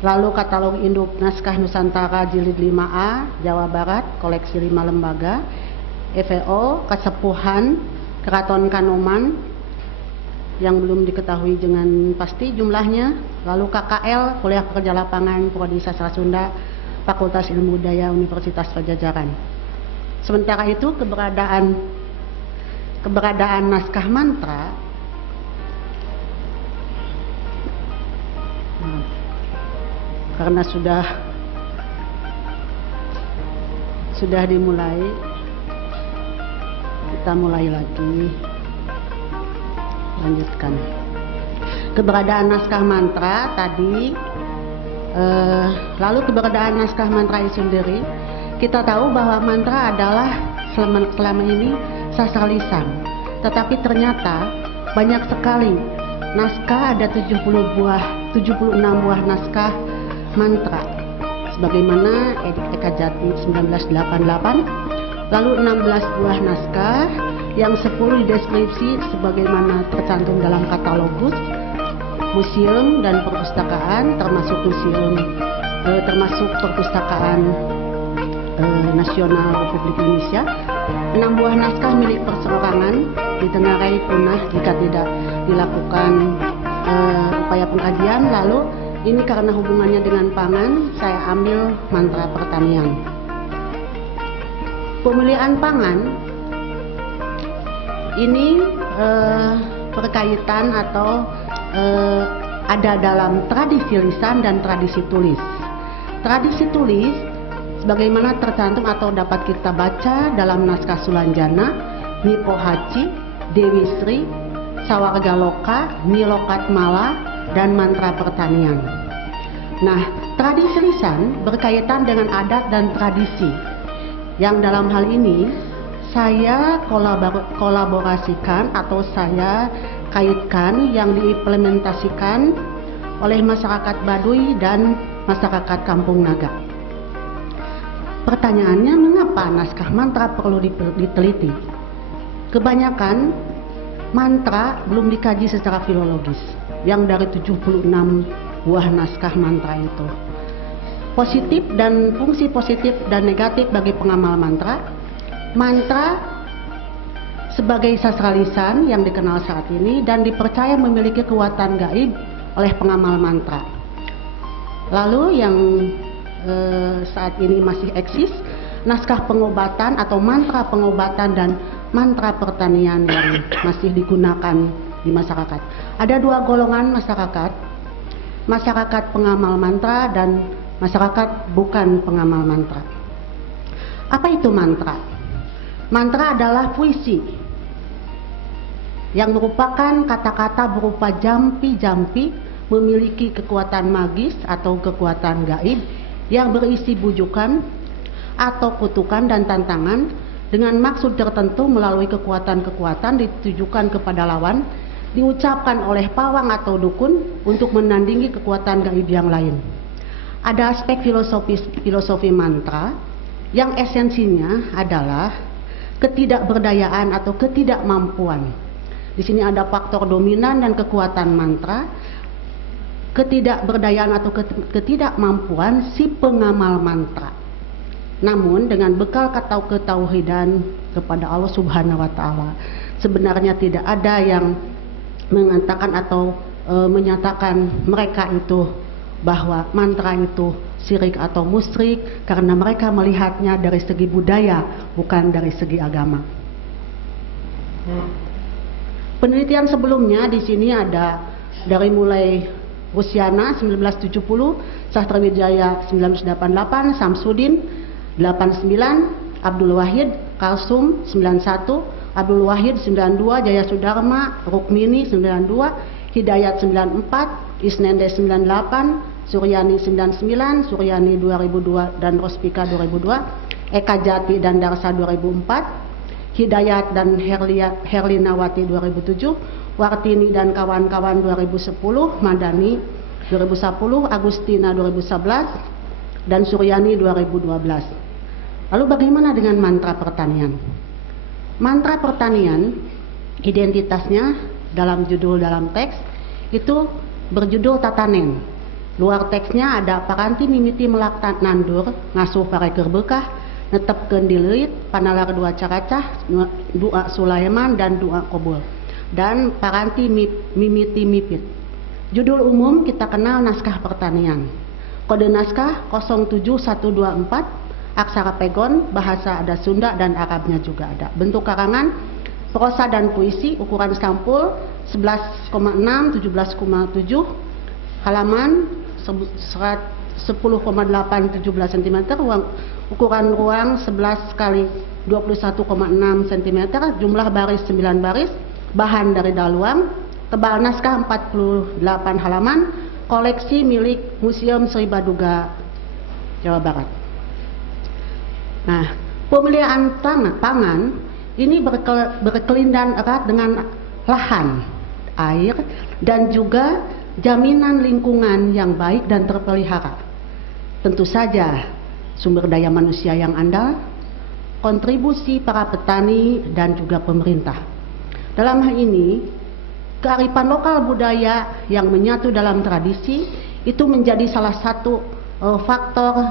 Lalu katalog induk naskah Nusantara jilid 5A Jawa Barat, koleksi 5 lembaga. EVO Kesepuhan Keraton Kanoman yang belum diketahui dengan pasti jumlahnya. Lalu KKL Kuliah Pekerja Lapangan Prodi Sastra Sunda Fakultas Ilmu Budaya Universitas Padjadjaran. Sementara itu keberadaan naskah mantra karena sudah dimulai, kita mulai lagi, lanjutkan. Keberadaan naskah mantra tadi, lalu keberadaan naskah mantra itu sendiri, kita tahu bahwa mantra adalah selama ini sastra lisan, tetapi ternyata banyak sekali naskah, ada 76 buah naskah mantra sebagaimana Eka Jati 1988, lalu 16 buah naskah yang 10 dideskripsi sebagaimana tercantum dalam katalogus museum dan perpustakaan, termasuk perpustakaan nasional Republik Indonesia. 6 buah naskah milik perseorangan ditengarai punah jika tidak dilakukan upaya pengkajian. Lalu ini karena hubungannya dengan pangan, saya ambil mantra pertanian. Pemilihan pangan ini berkaitan atau ada dalam tradisi lisan dan tradisi tulis. Tradisi tulis sebagaimana tercantum atau dapat kita baca dalam naskah Sulanjana, Nipohaci, Dewi Sri, Sawarga Loka, Nilokat Mala, dan mantra pertanian. Nah, tradisi lisan berkaitan dengan adat dan tradisi yang dalam hal ini saya kolaborasikan atau saya kaitkan yang diimplementasikan oleh masyarakat Baduy dan masyarakat Kampung Naga. Pertanyaannya, mengapa naskah mantra perlu diteliti? Kebanyakan mantra belum dikaji secara filologis, yang dari 76 buah naskah mantra itu. Positif dan fungsi positif dan negatif bagi pengamal mantra. Mantra sebagai sastra lisan yang dikenal saat ini dan dipercaya memiliki kekuatan gaib oleh pengamal mantra. Lalu yang saat ini masih eksis, naskah pengobatan atau mantra pengobatan dan mantra pertanian yang masih digunakan di masyarakat. Ada 2 golongan masyarakat, masyarakat pengamal mantra dan masyarakat bukan pengamal mantra. Apa itu mantra? Mantra adalah puisi yang merupakan kata-kata berupa jampi-jampi memiliki kekuatan magis atau kekuatan gaib yang berisi bujukan atau kutukan dan tantangan dengan maksud tertentu melalui kekuatan-kekuatan ditujukan kepada lawan, diucapkan oleh pawang atau dukun untuk menandingi kekuatan gaib yang lain. Ada aspek filosofi mantra yang esensinya adalah ketidakberdayaan atau ketidakmampuan. Di sini ada faktor dominan dan kekuatan mantra, ketidakberdayaan atau ketidakmampuan si pengamal mantra. Namun dengan bekal atau ketauhidan kepada Allah Subhanahu wa Ta'ala, sebenarnya tidak ada yang mengatakan atau menyatakan mereka itu bahwa mantra itu syirik atau musyrik, karena mereka melihatnya dari segi budaya, bukan dari segi agama. Penelitian sebelumnya di sini ada dari mulai Rusiana 1970, Sastrawijaya 1988, Samsudin 89, Abdul Wahid, Kalsum 91, Abdul Wahid 92, Jaya Sudarma, Rukmini 92, Hidayat 94, Isnende 98, Suryani 99, Suryani 2002 dan Rospika 2002, Eka Jati dan Darsa 2004, Hidayat dan Herlinawati 2007, Wartini dan kawan-kawan 2010, Madani 2010, Agustina 2011, dan Suryani 2012. Lalu bagaimana dengan mantra pertanian? Mantra pertanian identitasnya dalam teks itu berjudul Tatanen, Luar teksnya ada paranti mimiti melak nandur ngasuh pareker bekah netepkeun di leuit panalar dua caracah dua Sulaiman dan dua Kobul dan paranti mimiti mipit. Judul umum kita kenal naskah pertanian. Kode naskah 07124, aksara pegon, bahasa ada Sunda dan Arabnya juga ada. Bentuk karangan prosa dan puisi, ukuran sampul 11,6 17,7, halaman 10,8 17 cm, ukuran ruang 11 kali 21,6 cm, jumlah baris 9 baris, bahan dari daluang, tebal naskah 48 halaman, koleksi milik Museum Sri Baduga, Jawa Barat. Nah, pemeliharaan pangan ini berkelindan erat dengan lahan, air, dan juga jaminan lingkungan yang baik dan terpelihara. Tentu saja sumber daya manusia yang andal, kontribusi para petani dan juga pemerintah. Dalam hal ini, kearifan lokal budaya yang menyatu dalam tradisi itu menjadi salah satu faktor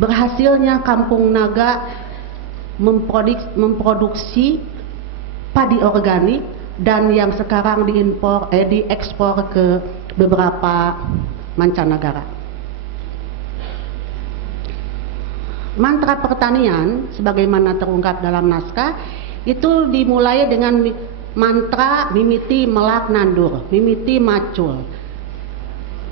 berhasilnya Kampung Naga memproduksi padi organik dan yang sekarang diekspor ke beberapa mancanegara. Mantra pertanian sebagaimana terungkap dalam naskah itu dimulai dengan mantra mimiti melak nandur, mimiti macul,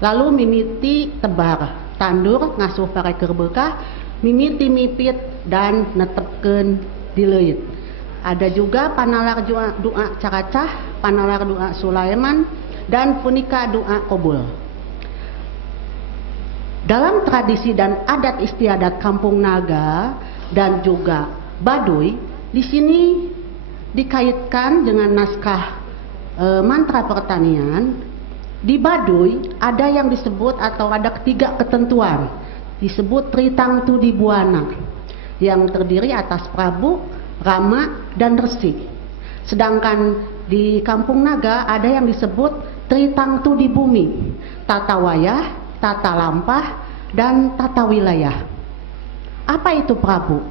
lalu mimiti tebar tandur ngasuh pareker bekah, mimiti mipit dan netepkeun di leuit. Ada juga panalar doa caracah, panalar doa Sulaiman, dan punika doa Kobul. Dalam tradisi dan adat istiadat Kampung Naga dan juga Baduy, di sini dikaitkan dengan naskah mantra pertanian. Di Baduy ada yang disebut atau ada ketiga ketentuan, disebut Tritang Tudi Buana, yang terdiri atas Prabu, Rama, dan Resi. Sedangkan di Kampung Naga ada yang disebut Tritang Tudi Bumi, tata wayah, tata lampah, dan tata wilayah. Apa itu Prabu?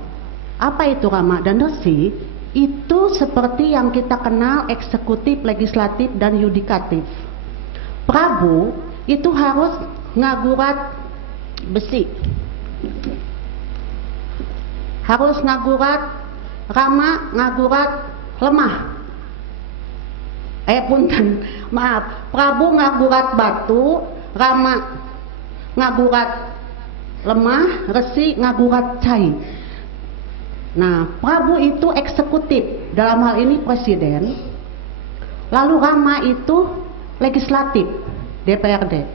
Apa itu Rama dan Resi? Itu seperti yang kita kenal eksekutif, legislatif, dan yudikatif. Prabu itu harus ngagurat besi, harus ngagurat. Rama ngagurat lemah. Punten, maaf. Prabu ngagurat batu, Rama ngagurat lemah, Resi ngagurat cai. Nah, Prabu itu eksekutif, dalam hal ini presiden. Lalu Rama itu legislatif, DPRD.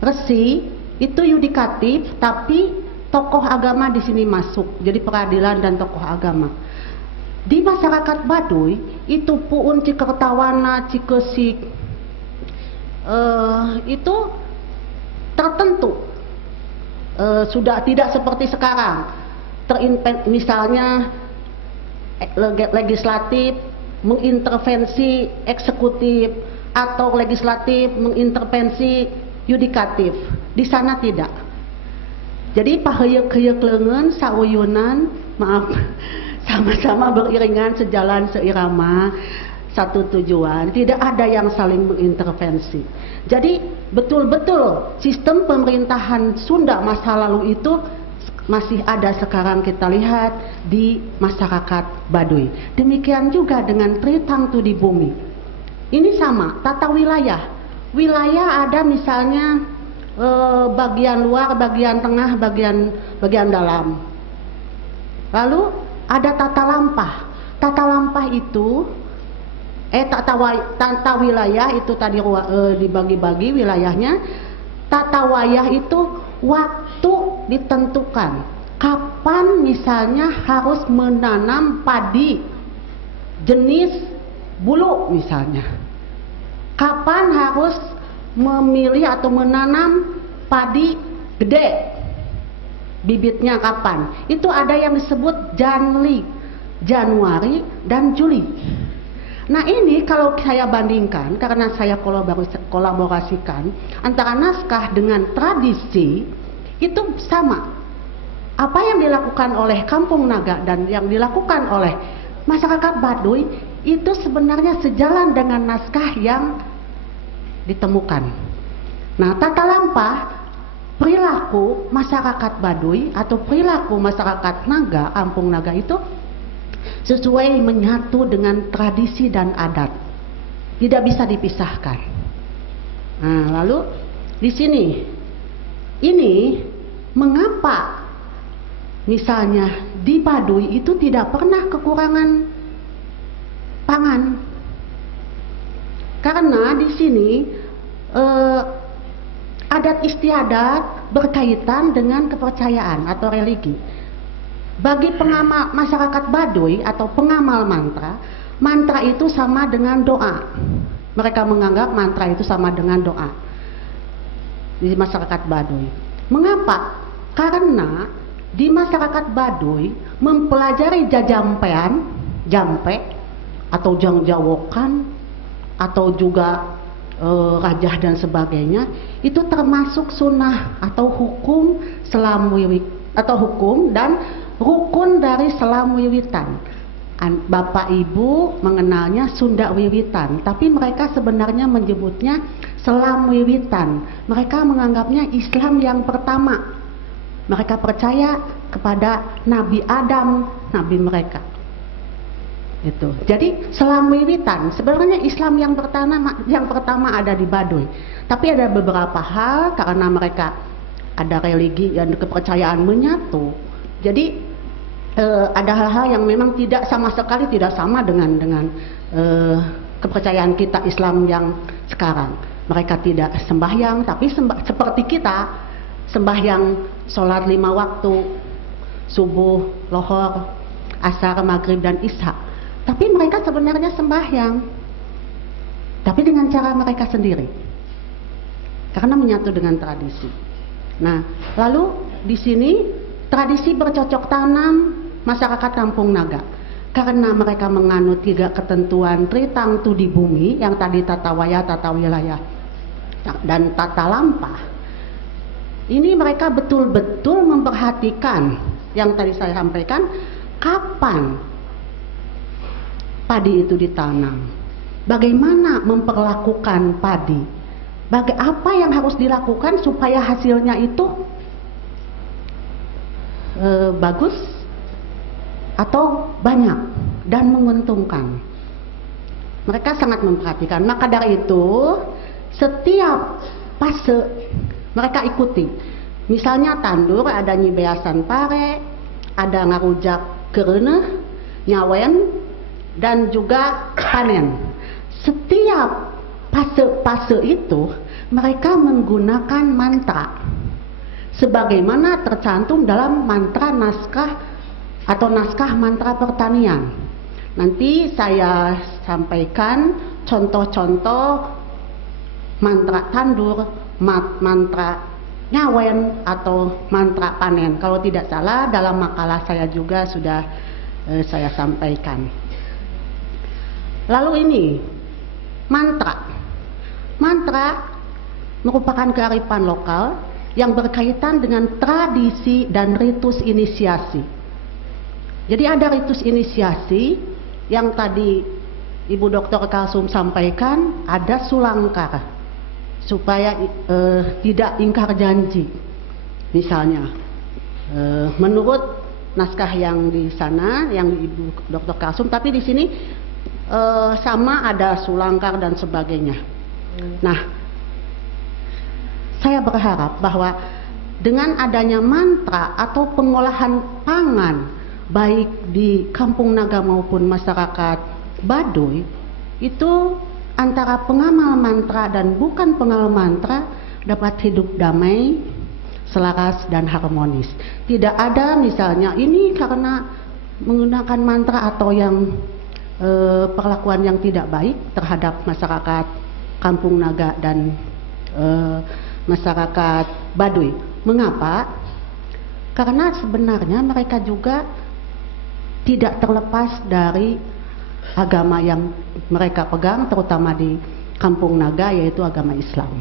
Resi itu yudikatif, tapi tokoh agama di sini masuk, jadi peradilan dan tokoh agama. Di masyarakat Baduy itu puun cikertawana, cikesik itu tertentu, sudah tidak seperti sekarang. Misalnya legislatif mengintervensi eksekutif atau legislatif mengintervensi yudikatif. Di sana tidak. Jadi paheyeuk-heyeuk leungeun sauyunan, maaf, sama-sama beriringan, sejalan seirama, satu tujuan, tidak ada yang saling mengintervensi. Jadi betul-betul sistem pemerintahan Sunda masa lalu itu masih ada sekarang kita lihat di masyarakat Baduy. Demikian juga dengan Tritang Tudi Bumi. Ini sama, tata wilayah. Wilayah ada misalnya bagian luar, bagian tengah, bagian dalam. Lalu ada tata lampah. Tata lampah itu tata wilayah itu tadi dibagi-bagi wilayahnya. Tata wayah itu waktu ditentukan. Kapan misalnya harus menanam padi jenis bulu misalnya. Kapan harus memilih atau menanam padi gede. Bibitnya kapan? Itu ada yang disebut Janli, Januari dan Juli. Nah ini kalau saya bandingkan, karena saya kolaborasikan antara naskah dengan tradisi, itu sama. Apa yang dilakukan oleh Kampung Naga dan yang dilakukan oleh masyarakat Baduy itu sebenarnya sejalan dengan naskah yang ditemukan. Nah, tata lampah perilaku masyarakat Baduy atau perilaku masyarakat Naga, Kampung Naga itu sesuai menyatu dengan tradisi dan adat, tidak bisa dipisahkan. Nah, lalu di sini ini mengapa misalnya di Baduy itu tidak pernah kekurangan pangan, karena di sini adat istiadat berkaitan dengan kepercayaan atau religi. Bagi pengamal masyarakat Baduy atau pengamal mantra, mantra itu sama dengan doa. Mereka menganggap mantra itu sama dengan doa di masyarakat Baduy. Mengapa? Karena di masyarakat Baduy mempelajari jajampean, jampe atau jangjawokan atau juga rajah dan sebagainya, itu termasuk sunnah atau hukum selam wiwit atau hukum dan rukun dari selam wiwitan. Bapak Ibu mengenalnya Sunda Wiwitan, tapi mereka sebenarnya menyebutnya selam wiwitan. Mereka menganggapnya Islam yang pertama. Mereka percaya kepada Nabi Adam, nabi mereka. Itu. Jadi selam wiwitan sebenarnya Islam yang pertama ada di Baduy. Tapi ada beberapa hal karena mereka ada religi dan kepercayaan menyatu. Jadi ada hal-hal yang memang tidak sama sekali tidak sama dengan kepercayaan kita Islam yang sekarang. Mereka tidak sembahyang, tapi seperti kita sembahyang sholat 5 waktu, subuh, lohor, asar, maghrib dan isya. Tapi mereka sebenarnya sembahyang, tapi dengan cara mereka sendiri, karena menyatu dengan tradisi. Nah, lalu di sini tradisi bercocok tanam masyarakat Kampung Naga, karena mereka menganut 3 ketentuan Tritangtu di bumi, yang tadi tata waya, tata wilayah, dan tata lampah. Ini mereka betul-betul memperhatikan yang tadi saya sampaikan, kapan padi itu ditanam, bagaimana memperlakukan padi, apa yang harus dilakukan supaya hasilnya itu bagus atau banyak dan menguntungkan. Mereka sangat memperhatikan. Maka dari itu setiap fase mereka ikuti. Misalnya tandur ada nyibeasan pare, ada ngarujak kereneh, nyawen, dan juga panen. Setiap fase-fase itu mereka menggunakan mantra sebagaimana tercantum dalam mantra naskah atau naskah mantra pertanian. Nanti saya sampaikan contoh-contoh mantra tandur, mantra nyawen atau mantra panen. Kalau tidak salah dalam makalah saya juga sudah saya sampaikan. Lalu ini mantra merupakan kearifan lokal yang berkaitan dengan tradisi dan ritus inisiasi. Jadi ada ritus inisiasi yang tadi Ibu Dr. Kalsum sampaikan, ada sulangkar supaya tidak ingkar janji. Misalnya menurut naskah yang di sana yang Ibu Dr. Kalsum, tapi di sini sama ada sulangkar dan sebagainya. Nah, saya berharap bahwa dengan adanya mantra atau pengolahan pangan baik di Kampung Naga maupun masyarakat Baduy, itu antara pengamal mantra dan bukan pengamal mantra dapat hidup damai, selaras dan harmonis. Tidak ada misalnya ini karena menggunakan mantra atau yang perlakuan yang tidak baik terhadap masyarakat Kampung Naga dan masyarakat Baduy. Mengapa? Karena sebenarnya mereka juga tidak terlepas dari agama yang mereka pegang, terutama di Kampung Naga, yaitu agama Islam.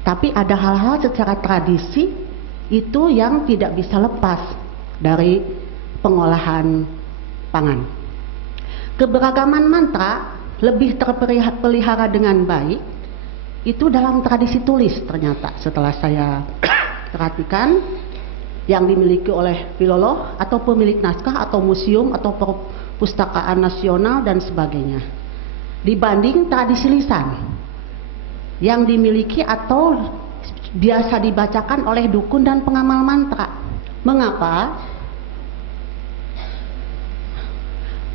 Tapi ada hal-hal secara tradisi itu yang tidak bisa lepas dari pengolahan pangan. Keberagaman mantra lebih terpelihara dengan baik itu dalam tradisi tulis, ternyata setelah saya perhatikan, yang dimiliki oleh filolog atau pemilik naskah atau museum atau perpustakaan nasional dan sebagainya, dibanding tradisi lisan yang dimiliki atau biasa dibacakan oleh dukun dan pengamal mantra. Mengapa?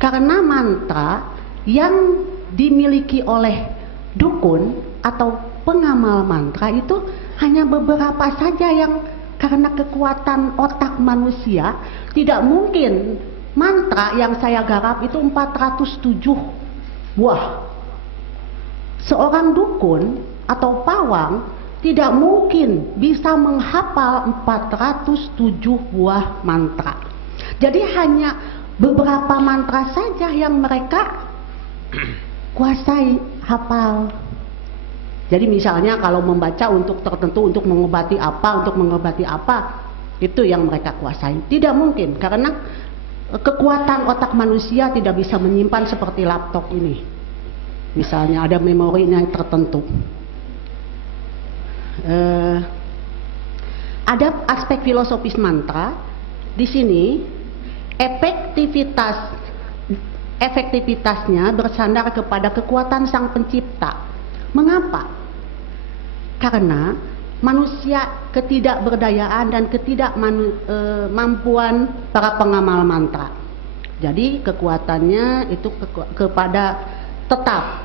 Karena mantra yang dimiliki oleh dukun atau pengamal mantra itu hanya beberapa saja yang karena kekuatan otak manusia, tidak mungkin mantra yang saya garap itu 407 buah. Seorang dukun atau pawang tidak mungkin bisa menghafal 407 buah mantra. Jadi hanya beberapa mantra saja yang mereka kuasai, hafal. Jadi misalnya kalau membaca untuk tertentu, untuk mengobati apa, itu yang mereka kuasai. Tidak mungkin, karena kekuatan otak manusia tidak bisa menyimpan seperti laptop ini. Misalnya ada memorinya tertentu. Ada aspek filosofis mantra. Di sini efektivitasnya bersandar kepada kekuatan Sang Pencipta. Mengapa? Karena manusia ketidakberdayaan dan ketidakmampuan para pengamal mantra. Jadi kekuatannya itu tetap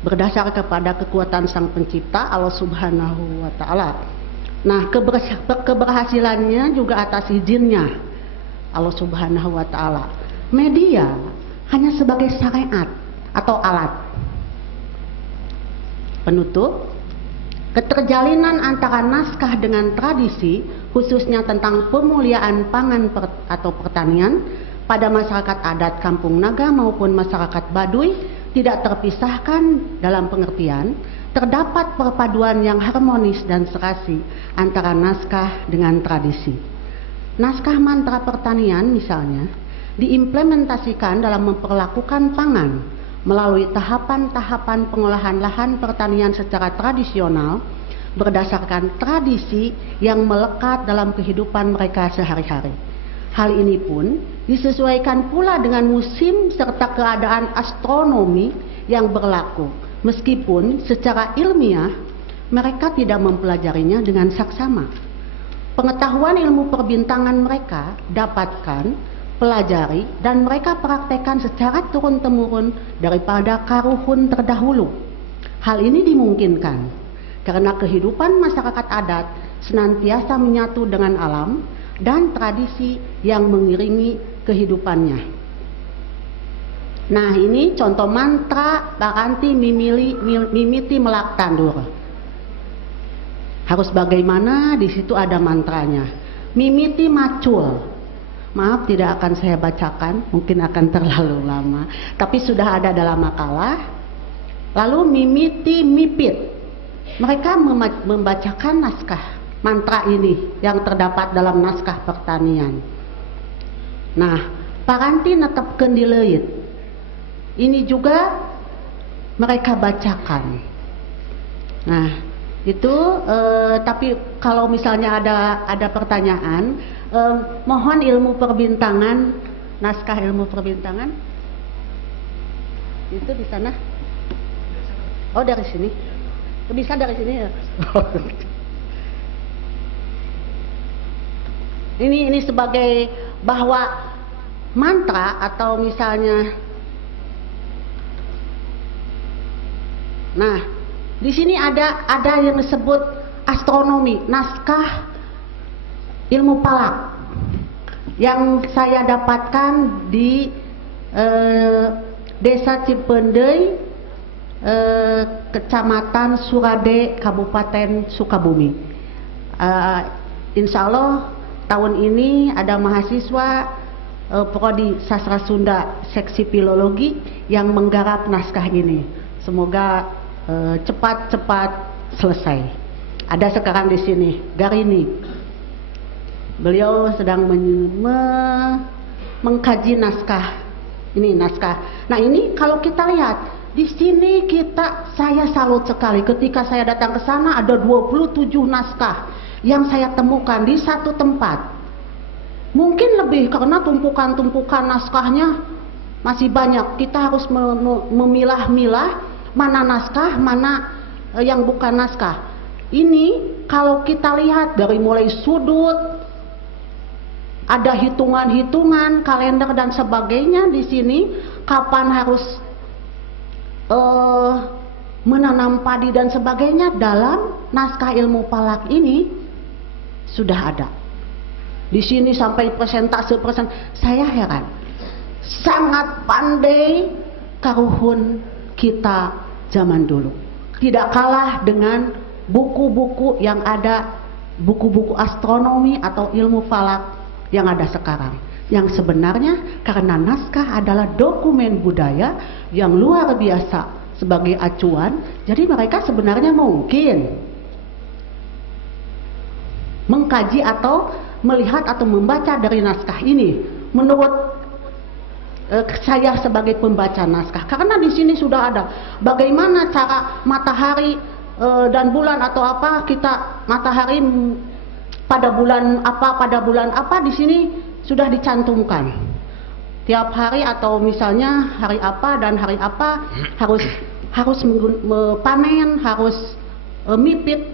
berdasar kepada kekuatan Sang Pencipta, Allah Subhanahu wa Ta'ala. Nah, keberhasilannya juga atas izinnya Allah Subhanahu wa Ta'ala. Media hanya sebagai syariat atau alat penutup. Keterjalinan antara naskah dengan tradisi, khususnya tentang pemuliaan pangan atau pertanian pada masyarakat adat Kampung Naga maupun masyarakat Baduy, tidak terpisahkan dalam pengertian terdapat perpaduan yang harmonis dan serasi antara naskah dengan tradisi. Naskah mantra pertanian misalnya diimplementasikan dalam memperlakukan pangan melalui tahapan-tahapan pengolahan lahan pertanian secara tradisional berdasarkan tradisi yang melekat dalam kehidupan mereka sehari-hari. Hal ini pun disesuaikan pula dengan musim serta keadaan astronomi yang berlaku, meskipun secara ilmiah mereka tidak mempelajarinya dengan saksama. Pengetahuan ilmu perbintangan mereka dapatkan, pelajari, dan mereka praktekkan secara turun-temurun daripada karuhun terdahulu. Hal ini dimungkinkan karena kehidupan masyarakat adat senantiasa menyatu dengan alam dan tradisi yang mengiringi kehidupannya. Nah, ini contoh mantra Paranti Mimiti Melak Tandur. Harus bagaimana? Di situ ada mantranya. Mimiti Macul. Maaf, tidak akan saya bacakan, mungkin akan terlalu lama. Tapi sudah ada dalam makalah. Lalu Mimiti Mipit. Mereka membacakan naskah mantra ini yang terdapat dalam naskah pertanian. Nah, Paranti Netepkeun di Leuit. Ini juga mereka bacakan. Nah, itu tapi kalau misalnya ada pertanyaan, mohon ilmu perbintangan, naskah ilmu perbintangan itu di sana. Oh, dari sini. Bisa dari sini ya. Ini sebagai bahwa mantra atau misalnya, nah di sini ada yang disebut astronomi, naskah ilmu palak yang saya dapatkan di Desa Cipendei, Kecamatan Surade, Kabupaten Sukabumi. Insya Allah tahun ini ada mahasiswa Prodi Sastra Sunda Seksi Filologi yang menggarap naskah ini. Semoga cepat-cepat selesai. Ada sekarang di sini Garini. Beliau sedang mengkaji naskah. Ini naskah. Nah, ini kalau kita lihat di sini saya salut sekali ketika saya datang ke sana ada 27 naskah yang saya temukan di satu tempat. Mungkin lebih karena tumpukan-tumpukan naskahnya masih banyak. Kita harus memilah-milah mana naskah, mana yang bukan naskah. Ini kalau kita lihat dari mulai sudut, ada hitungan-hitungan, kalender dan sebagainya di sini, kapan harus menanam padi dan sebagainya dalam naskah ilmu falak ini sudah ada. Di sini sampai persentase. Saya heran. Sangat pandai karuhun kita zaman dulu. Tidak kalah dengan buku-buku yang ada, buku-buku astronomi atau ilmu falak yang ada sekarang, yang sebenarnya karena naskah adalah dokumen budaya yang luar biasa sebagai acuan, jadi mereka sebenarnya mungkin mengkaji atau melihat atau membaca dari naskah ini. Menurut saya sebagai pembaca naskah, karena di sini sudah ada bagaimana cara matahari dan bulan atau apa, kita matahari pada bulan apa di sini sudah dicantumkan. Tiap hari atau misalnya hari apa dan hari apa harus panen, harus mipit